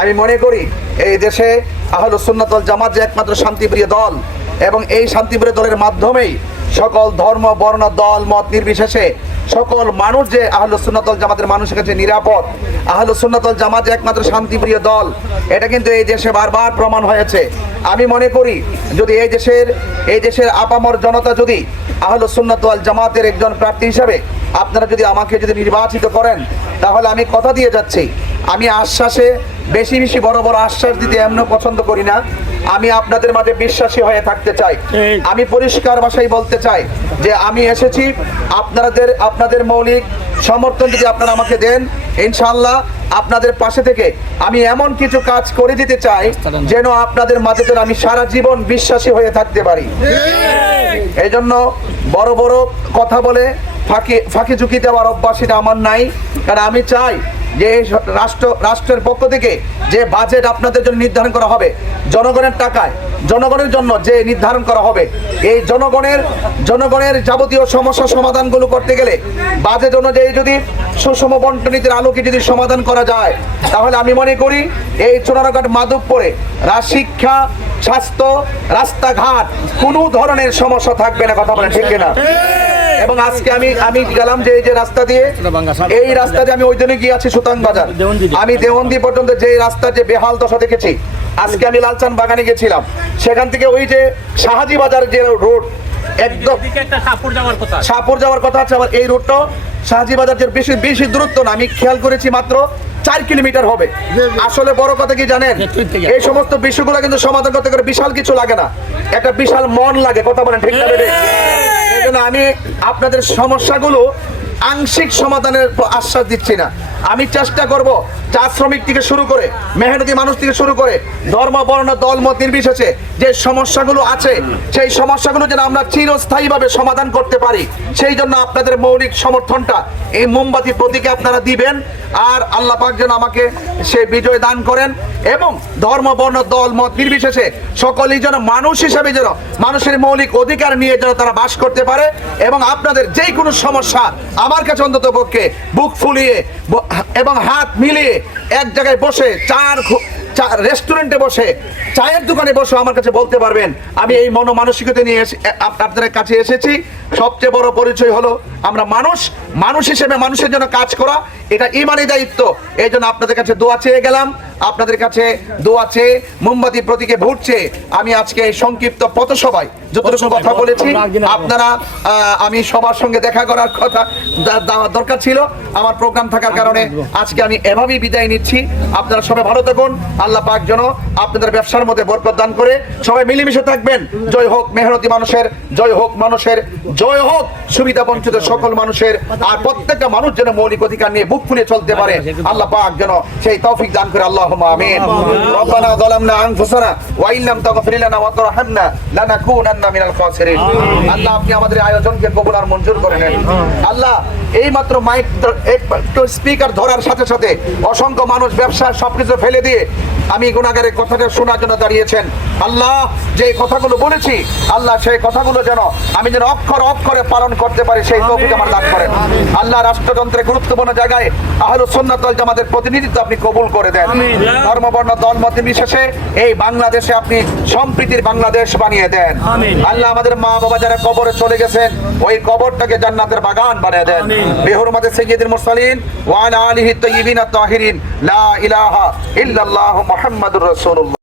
আমি মনে করি এই দেশে আহলুস সুন্নাত ওয়াল জামাত যে একমাত্র শান্তিপ্রিয় দল, এবং এই শান্তিপ্রিয় দলের মাধ্যমেই সকল ধর্ম বর্ণ দল মত নির্বিশেষে সকল মানুষ যে আহলুস সুন্নাত ওয়াল জামাতের মানুষের কাছে নিরাপদ। আহলুস সুন্নাত ওয়াল জামাত যে একমাত্র শান্তিপ্রিয় দল, এটা কিন্তু এই দেশে বারবার প্রমাণ হয়েছে। আমি মনে করি যদি এই দেশের আপামর জনতা যদি আহলুস সুন্নাত ওয়াল জামাতের একজন প্রার্থী হিসাবে আপনারা যদি আমাকে নির্বাচিত করেন, তাহলে আমি কথা দিয়ে যাচ্ছি, আমি আশ্বাসে বেশি বেশি বড় বড় আশ্বাস দিতে এমন পছন্দ করি না। আমি আপনাদের মাঝে বিশ্বাসী হয়ে থাকতে চাই। আমি পরিষ্কার ভাষায় বলতে চাই যে আমি এসেছি আপনাদের মৌলিক সমর্থন যদি আপনারা আমাকে দেন, ইনশাআল্লাহ আপনাদের পাশে থেকে আমি এমন কিছু কাজ করে দিতে চাই যেন আপনাদের মাঝে যেন আমি সারা জীবন বিশ্বাসী হয়ে থাকতে পারি। এই জন্য বড় বড় কথা বলে ফাঁকি ঝুঁকি দেওয়ার অভ্যাস এটা আমার নাই। কারণ আমি চাই যে রাষ্ট্রের পক্ষ থেকে যে বাজেট আপনাদের জন্য নির্ধারণ করা হবে জনগণের টাকায়, জনগণের জন্য যে নির্ধারণ করা হবে, এই জনগণের যাবতীয় সমস্যা সমাধানগুলো করতে গেলে বাজেট অনুযায়ী যদি সুষম বন্টনীতির আলোকে যদি সমাধান করা যায়, তাহলে আমি মনে করি এই চুনারঘাট মাধবপুরে শিক্ষা, স্বাস্থ্য, রাস্তাঘাট কোনো ধরনের সমস্যা থাকবে না। কথা বলেন ঠিক কিনা? এবং আজকে আমি গেলাম যে এই যে রাস্তা দিয়ে, এই রাস্তা দিয়ে আমি ওই দিনে গিয়ে আছি সুতাং বাজার, আমি দেওয়ানদি পর্যন্ত যে রাস্তার যে বেহাল দশা দেখেছি। আজকে আমি লালচান বাগানে গেছিলাম, সেখান থেকে ওই যে শাহাজি বাজার যে রোড একদম শাহপুর যাওয়ার কথা আছে, আবার এই রোডটা শাহাজি বাজার যে বেশি দূরত্ব না, আমি খেয়াল করেছি মাত্র 4 কিলোমিটার হবে। আসলে বড় কথা কি জানেন, এই সমস্ত বিষয়গুলো কিন্তু সমাধান করতে করে বিশাল কিছু লাগে না, একটা বিশাল মন লাগে। কথা বলেন ঠিক না? এই জন্য আমি আপনাদের সমস্যাগুলো আংশিক সমাধানের আশ্বাস দিচ্ছি না। আমি চেষ্টা করব চা শ্রমিক থেকে শুরু করে মেহনতি মানুষ থেকে শুরু করে ধর্ম বর্ণ দল মত নির্বিশেষে যে সমস্যাগুলো আছে, সেই সমস্যাগুলো যেন আমরা চিরস্থায়ীভাবে সমাধান করতে পারি, সেই জন্য আপনাদের মৌলিক সমর্থনটা এই মোমবাতি প্রতীকে আপনারা দিবেন। আর আল্লাহ পাক যেন আমাকে সে বিজয় দান করেন, এবং ধর্ম বর্ণ দল মত নির্বিশেষে সকলেই যেন মানুষ হিসাবে যেন মানুষের মৌলিক অধিকার নিয়ে যেন তারা বাস করতে পারে। এবং আপনাদের যে কোনো সমস্যা আমার কাছে অন্তত পক্ষে বুক ফুলিয়ে এবং হাত মিলিয়ে এক জায়গায় বসে রেস্টুরেন্টে বসে চায়ের দোকানে বসে আমার কাছে বলতে পারবেন। আমি এই মনোমানসিকতা নিয়ে আপনাদের কাছে এসেছি। সবচেয়ে বড় পরিচয় হলো আমরা মানুষ হিসেবে মানুষের জন্য কাজ করা, এটা ইমানি দায়িত্ব। এই জন্য আপনাদের কাছে দোয়া চেয়ে গেলাম, আপনাদের কাছে দোয়া চেয়ে মোমবাতি প্রতীকে ভোট চেয়ে আমি আজকে এই সংক্ষিপ্ত পথসভায় যতটুকু কথা বলেছি, আপনারা আমি সবার সঙ্গে দেখা করার কথা দরকার ছিল, আমার প্রোগ্রাম থাকার কারণে আজকে আমি এভাবেই বিদায় নিচ্ছি। আপনারা সবাই ভালো থাকুন, আল্লাহ পাক যেন আপনাদের ব্যবসার মধ্যে বরকত দান করে। সবাই মিলেমিশে থাকবেন। জয় হোক মেহনতি মানুষের, জয় হোক মানুষের, জয় হোক সুবিধা বঞ্চিত সকল মানুষের। আর প্রত্যেকটা মানুষ যেন মৌলিক অধিকার নিয়ে বুক ফুলিয়ে চলতে পারে, আল্লাহ পাক যেন সেই তৌফিক দান করে। আল্লাহুম্মা আমিন। রব্বানা যালামনা আনফুসানা ওয়া ইন লাম তাগফির লানা ওয়া তারহামনা লানাকুনান্না মিনাল খাসিরিন। আল্লাহ আপনি আমাদের আয়োজনকে কবুল আর মঞ্জুর করে নেন। আল্লাহ এই মাত্র মাইক স্পিকার ধরার সাথে সাথে অসংখ্য মানুষ ব্যবসা সবকিছু ফেলে দিয়ে আমি গুনাহগারের কথাটা শোনার জন্য দাঁড়িয়েছেন। আল্লাহ যে কথাগুলো বলেছি, আল্লাহ সেই কথাগুলো যেন আমি যেন অক্ষরে পালন করতে পারি, সেই তৌফিক আমার দান করেন। আল্লাহ রাষ্ট্রযন্ত্রের গুরুত্বপূর্ণ জায়গায় আহলুস সুন্নাত ওয়াল জামাতের প্রতিনিধিত্ব আপনি কবুল করে দেন। ধর্ম বর্ণ দল মত নির্বিশেষে এই বাংলাদেশে আপনি সম্প্রীতির বাংলাদেশ বানিয়ে দেন। আল্লাহ আমাদের মা বাবা যারা কবরে চলে গেছেন, ওই কবরটাকে জান্নাতের বাগান বানিয়ে দেন। বিহুরমাতে সাইয়্যিদুল মুরসালিন ওয়া আলা আলিহি তাইয়্যিবিন আত-তাহিরিন লা ইলাহা ইল্লাল্লাহু মুহাম্মাদুর রাসূলুল্লাহ।